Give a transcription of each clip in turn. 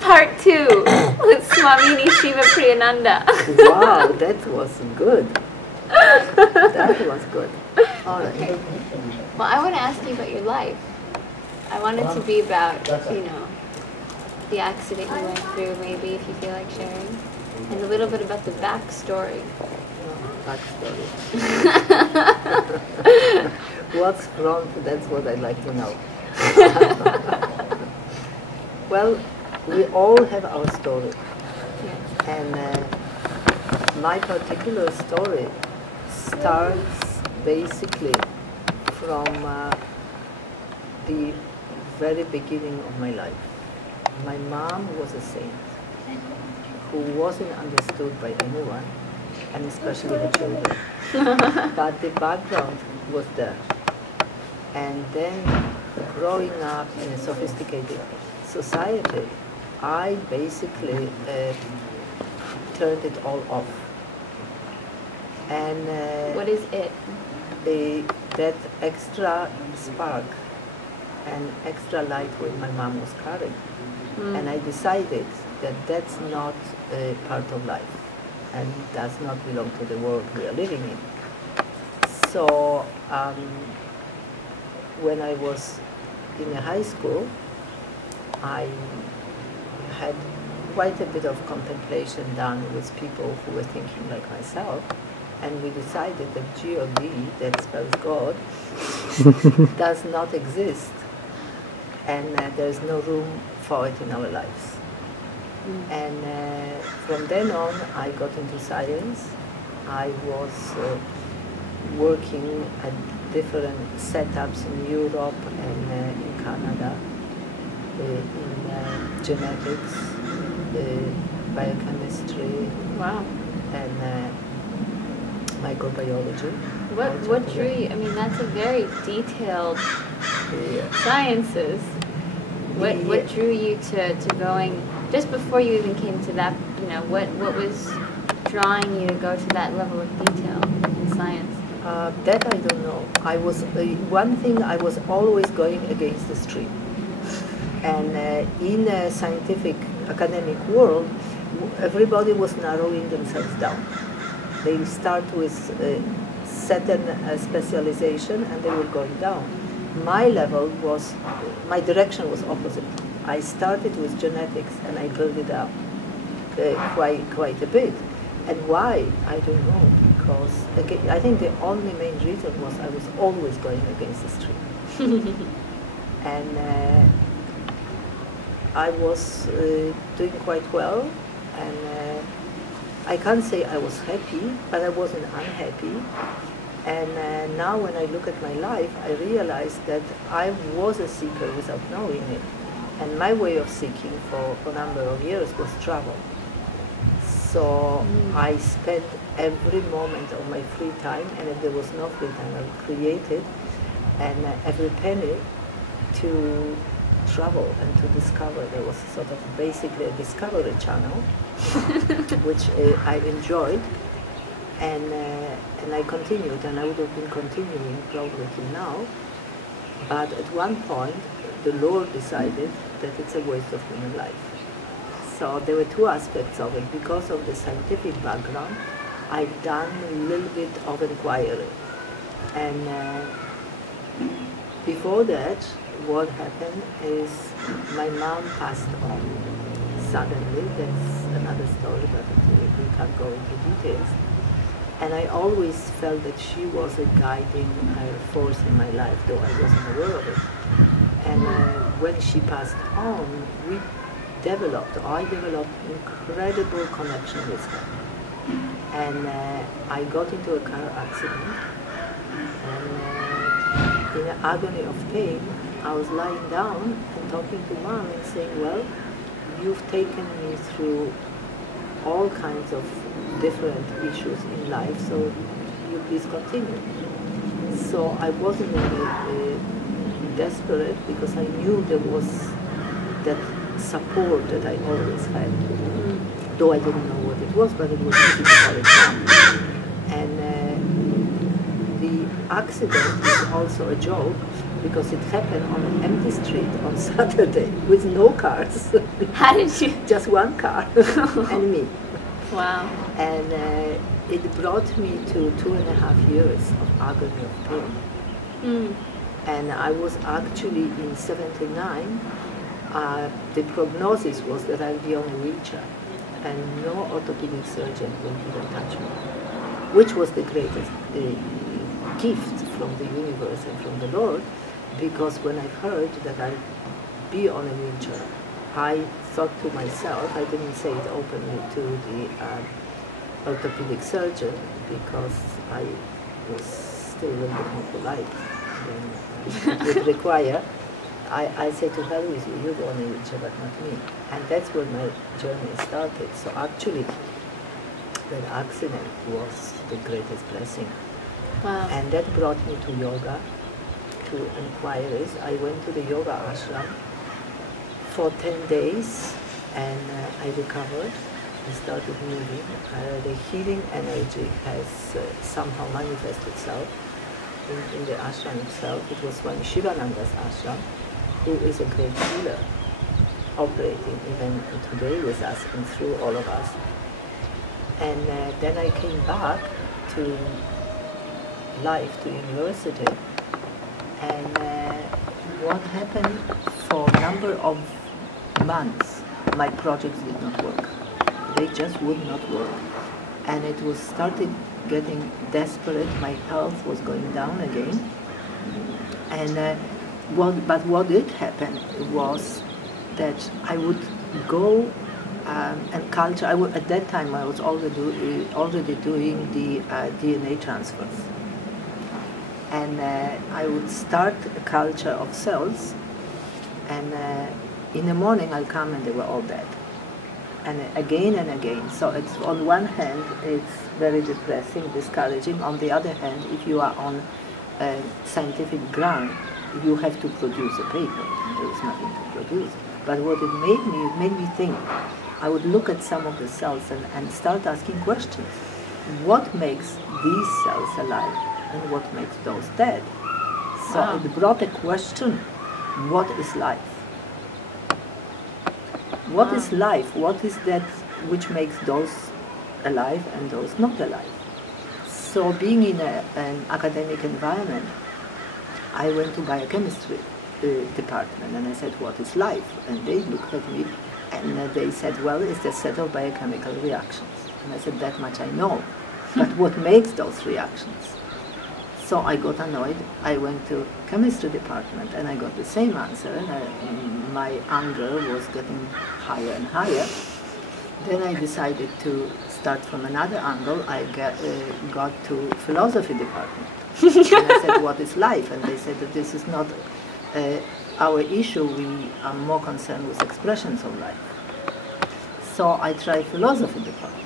Part 2 with Swamini Shivapriyananda. Wow, that was good. That was good. All right. Okay. Well, I want to ask you about your life. I want it to be about, the accident you went through, maybe, if you feel like sharing, and a little bit about the backstory. Backstory. What's wrong? That's what I'd like to know. Well, we all have our story. Yeah. And my particular story starts basically from the very beginning of my life. My mom was a saint who wasn't understood by anyone, and especially the children. But the background was there. And then growing up in a sophisticated society, I basically turned it all off. And What is it? that extra spark and extra light what my mom was carrying. And I decided that that's not a part of life and does not belong to the world we are living in. So when I was in high school, I had quite a bit of contemplation done with people who were thinking like myself, and we decided that God, that spells God, does not exist, and there's no room for it in our lives. And from then on, I got into science. I was working at different setups in Europe and in Canada, in genetics, biochemistry, Wow. and microbiology. What drew you? I mean, that's a very detailed sciences. What drew you to going, just before you even came to that, what was drawing you to go to that level of detail in science? That I don't know. I was one thing. I was always going against the stream, and in a scientific academic world, everybody was narrowing themselves down. They start with certain specialization, and they were going down. My level was, my direction was opposite. I started with genetics, and I built it up quite a bit. And why? I don't know, because again, I think the only main reason was I was always going against the stream. And I was doing quite well, and I can't say I was happy, but I wasn't unhappy. And now when I look at my life, I realize that I was a seeker without knowing it. And my way of seeking for a number of years was travel. So I spent every moment of my free time, and if there was no free time, I would create it, and every penny to travel and to discover. There was sort of basically a discovery channel, which I enjoyed, and I continued, and I would have been continuing probably till now. But at one point, the Lord decided that it's a waste of human life. So there were two aspects of it. Because of the scientific background, I've done a little bit of inquiry. And before that, what happened is my mom passed on suddenly. That's another story, but we can't go into details. And I always felt that she was a guiding force in my life, though I wasn't aware of it. And when she passed on, I developed incredible connection with her. And I got into a car accident, and in an agony of pain, I was lying down and talking to Mom and saying, well, you've taken me through all kinds of different issues in life, so you please continue. So I wasn't really desperate, because I knew there was that support that I always had, though I didn't know what it was, but it was easy to call it now. And the accident is also a joke, because it happened on an empty street on Saturday with no cars. How did you? Just one car and me. Wow. And it brought me to 2.5 years of agony of pain. Mm. And I was actually in 79, the prognosis was that I'll be on a wheelchair and no orthopedic surgeon will even touch me, which was the greatest gift from the universe and from the Lord, because when I heard that I'll be on a wheelchair, I thought to myself, I didn't say it openly to the orthopedic surgeon because I was still a little bit more polite than it would require. I said, to hell with you, you go on a wheelchair, but not me. And that's where my journey started. So actually, that accident was the greatest blessing. Wow. And that brought me to yoga, to inquiries. I went to the yoga ashram for 10 days and I recovered. I started moving. The healing energy has somehow manifested itself in the ashram itself. It was Swami Shivananda's ashram, who is a great healer, operating even today with us and through all of us. And then I came back to life, to university, and what happened for a number of months, my projects did not work. They just would not work. And it was started getting desperate, my health was going down again. And what did happen was that I would go and culture. At that time I was already doing the DNA transfers. And I would start a culture of cells, and in the morning I'll come and they were all dead. And again. So it's, on one hand, it's very depressing, discouraging. On the other hand, if you are on scientific ground, you have to produce a paper. There is nothing to produce. But what it made me think. I would look at some of the cells and start asking questions. What makes these cells alive and what makes those dead? So Wow. It brought a question, what is life? What is life? What is that which makes those alive and those not alive? So being in an academic environment, I went to biochemistry department and I said, what is life? And they looked at me and they said, well, it's a set of biochemical reactions. And I said, that much I know. But what makes those reactions? So I got annoyed. I went to chemistry department and I got the same answer. And my anger was getting higher and higher. Then I decided to start from another angle. I got to philosophy department. And I said, what is life? And they said that this is not our issue. We are more concerned with expressions of life. So I tried philosophy department.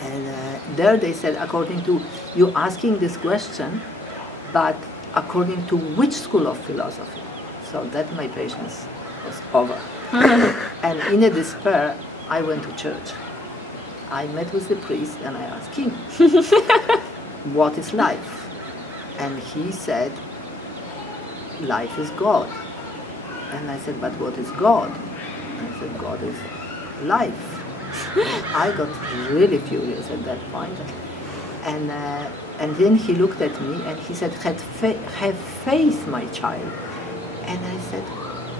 And there they said, according to, you asking this question, but according to which school of philosophy? So that my patience was over. And in a despair, I went to church. I met with the priest and I asked him, what is life? And he said, life is God. And I said, but what is God? And I said, God is life. I got really furious at that point. And then he looked at me and he said, have faith, my child. And I said,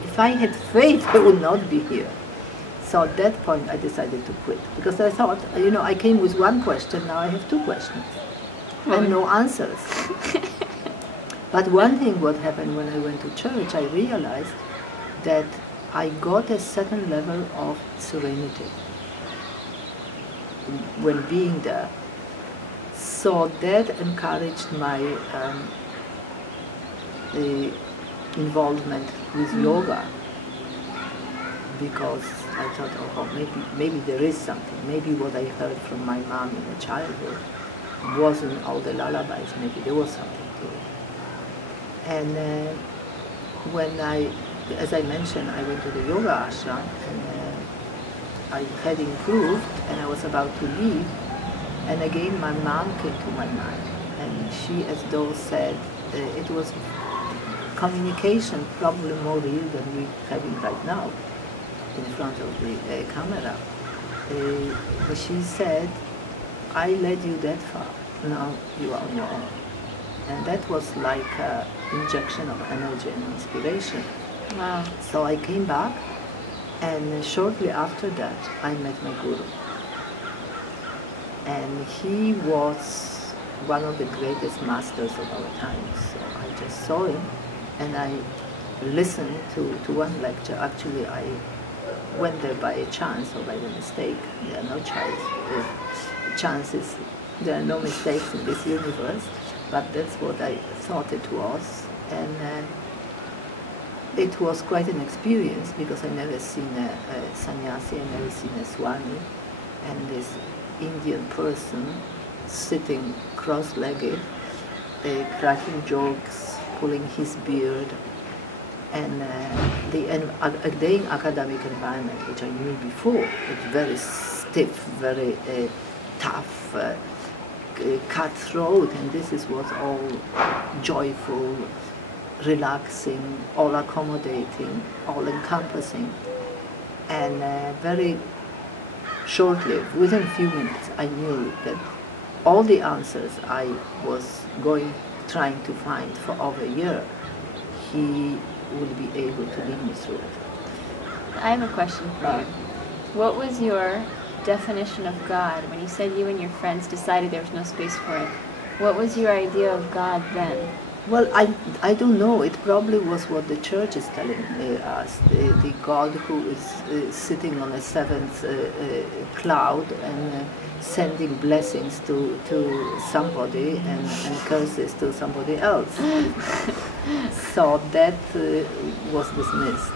if I had faith, I would not be here. So at that point, I decided to quit. Because I thought, I came with one question, now I have two questions. And no answers. But one thing what happened when I went to church, I realized that I got a certain level of serenity when being there. So that encouraged my involvement with yoga, because I thought, oh, maybe there is something. Maybe what I heard from my mom in the childhood wasn't all the lullabies. Maybe there was something to it. And when as I mentioned, I went to the yoga ashram and I had improved and I was about to leave, and again my mom came to my mind, and she as though said, it was communication probably more real than we having right now in front of the camera. But she said, I led you that far, now you are on your own. And that was like an injection of energy and inspiration. Wow. So I came back, and shortly after that I met my guru. And he was one of the greatest masters of our times. So I just saw him, and I listened to one lecture. Actually, I went there by a chance or by the mistake. There are no chances. There are no mistakes in this universe. But that's what I thought it was. And it was quite an experience, because I never seen a sannyasi, I never seen a Swami, and this Indian person sitting cross-legged, cracking jokes, pulling his beard, and the academic environment, which I knew before, it's very stiff, very tough, cutthroat, and this is what's all joyful, relaxing, all accommodating, all encompassing. And very shortly, within a few minutes, I knew that all the answers I was trying to find for over a year, he would be able to lead me through it. I have a question for you. What was your definition of God when you said you and your friends decided there was no space for it? What was your idea of God then? Well, I don't know. It probably was what the church is telling us. The God who is sitting on a seventh cloud and sending blessings to somebody and curses to somebody else. So that was dismissed.